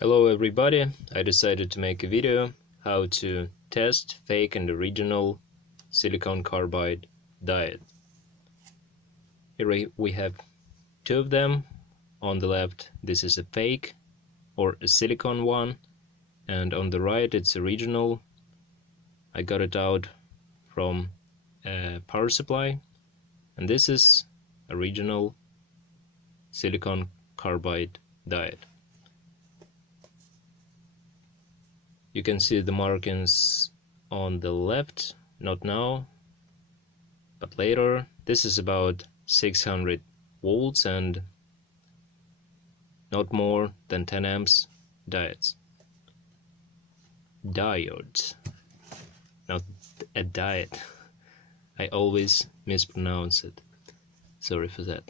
Hello everybody, I decided to make a video how to test fake and original silicon carbide diode. Here we have two of them. On the left this is a fake or a silicon one, and on the right it's original. I got it out from a power supply, and this is original silicon carbide diode. You can see the markings on the left, not now, but later. This is about 600 volts and not more than 10 amps diodes. Not a diode. I always mispronounce it. Sorry for that.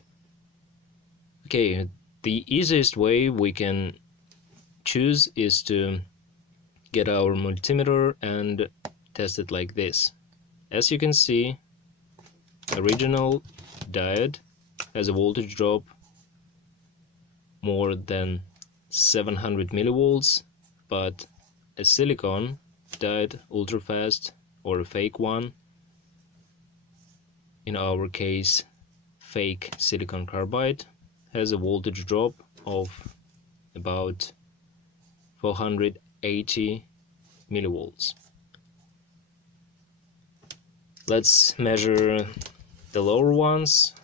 Okay, the easiest way we can choose is to get our multimeter and test it like this. As you can see, original diode has a voltage drop more than 700 millivolts, but a silicon diode, ultra fast or a fake one, in our case fake silicon carbide, has a voltage drop of about 480 millivolts. Let's measure the lower ones.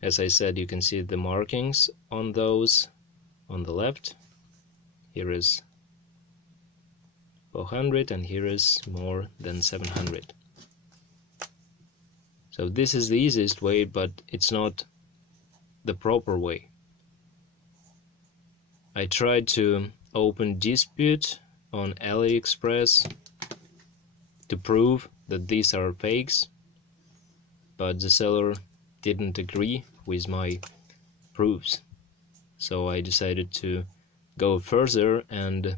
As I said, you can see the markings on those on the left. Here is 400 and here is more than 700. So this is the easiest way, but it's not the proper way. I tried to open dispute on AliExpress to prove that these are fakes, but the seller didn't agree with my proofs. So I decided to go further and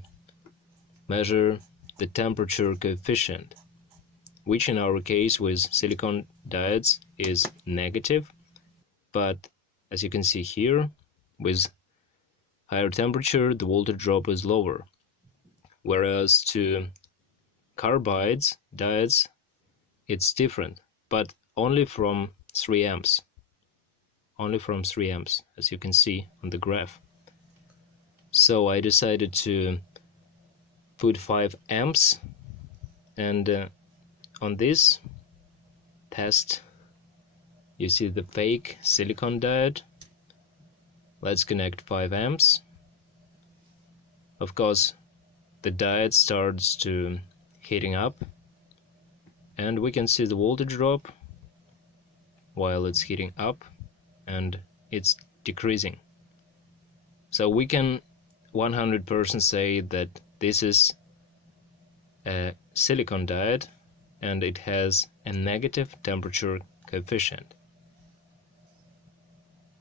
measure the temperature coefficient, which in our case with silicon diodes is negative, but as you can see here, with higher temperature the voltage drop is lower, whereas to carbides, diodes, it's different, but only from 3 amps. Only from 3 amps, as you can see on the graph. So I decided to put 5 amps, and on this test you see the fake silicon diode. Let's connect 5 amps. Of course the diode starts to heating up, and we can see the voltage drop while it's heating up, and it's decreasing. So we can 100% say that this is a silicon diode and it has a negative temperature coefficient.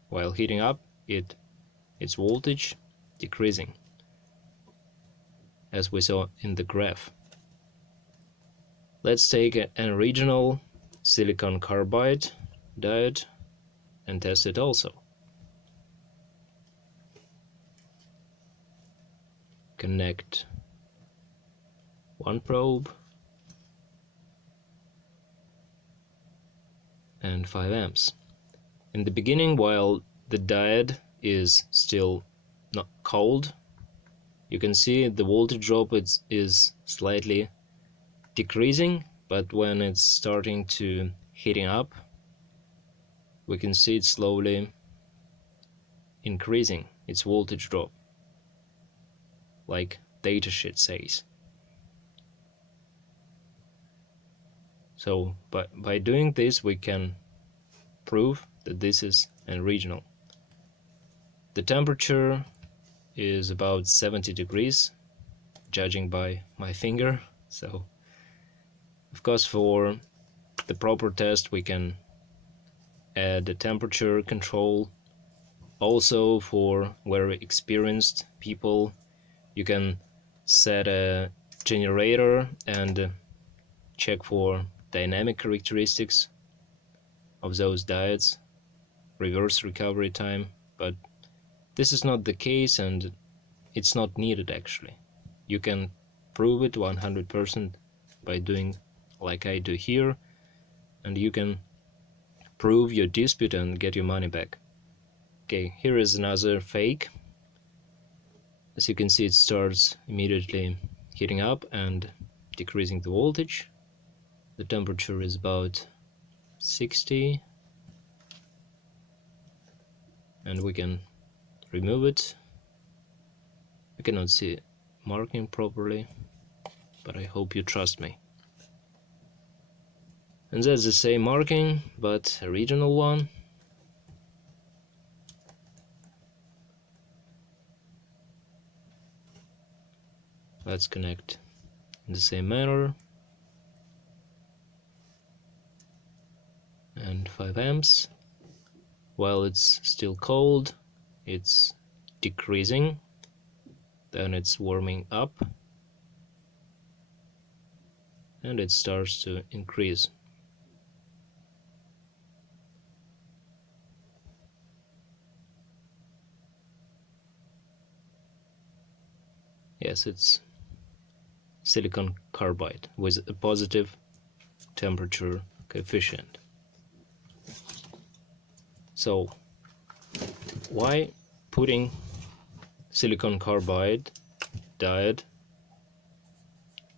While heating up, its voltage decreasing, as we saw in the graph. Let's take an original silicon carbide diode and test it also. Connect one probe and 5 amps. In the beginning, while the diode is still not cold, you can see the voltage drop is slightly decreasing, but when it's starting to heating up, we can see it slowly increasing its voltage drop, like datasheet says. So by doing this we can prove that this is an original. The temperature is about 70 degrees, judging by my finger. So of course for the proper test we can add the temperature control. Also for very experienced people, you can set a generator and check for dynamic characteristics of those diodes, reverse recovery time, but this is not the case, and it's not needed actually. You can prove it 100% by doing like I do here, and you can prove your dispute and get your money back. Okay, here is another fake. As you can see, it starts immediately heating up and decreasing the voltage. The temperature is about 60, and we can remove it. I cannot see marking properly, but I hope you trust me. And that's the same marking, but a regional one. Let's connect in the same manner. And 5 amps. While it's still cold, it's decreasing, then it's warming up, and it starts to increase. Yes, it's silicon carbide with a positive temperature coefficient. So why putting silicon carbide diode,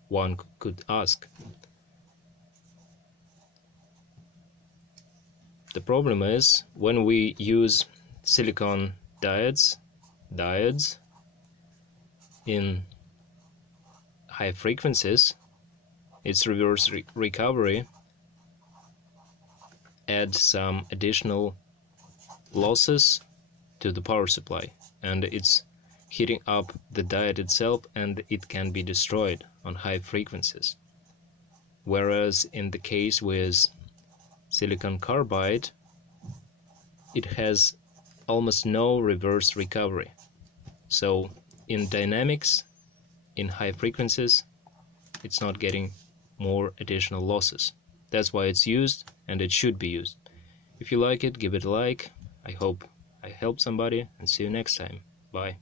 one could ask. The problem is when we use silicon diodes in high frequencies, its reverse recovery adds some additional losses to the power supply, and it's heating up the diode itself, and it can be destroyed on high frequencies. Whereas in the case with silicon carbide, it has almost no reverse recovery. So in dynamics, in high frequencies, it's not getting more additional losses. That's why it's used, and it should be used. If you like it, give it a like. I hope I helped somebody, and see you next time. Bye.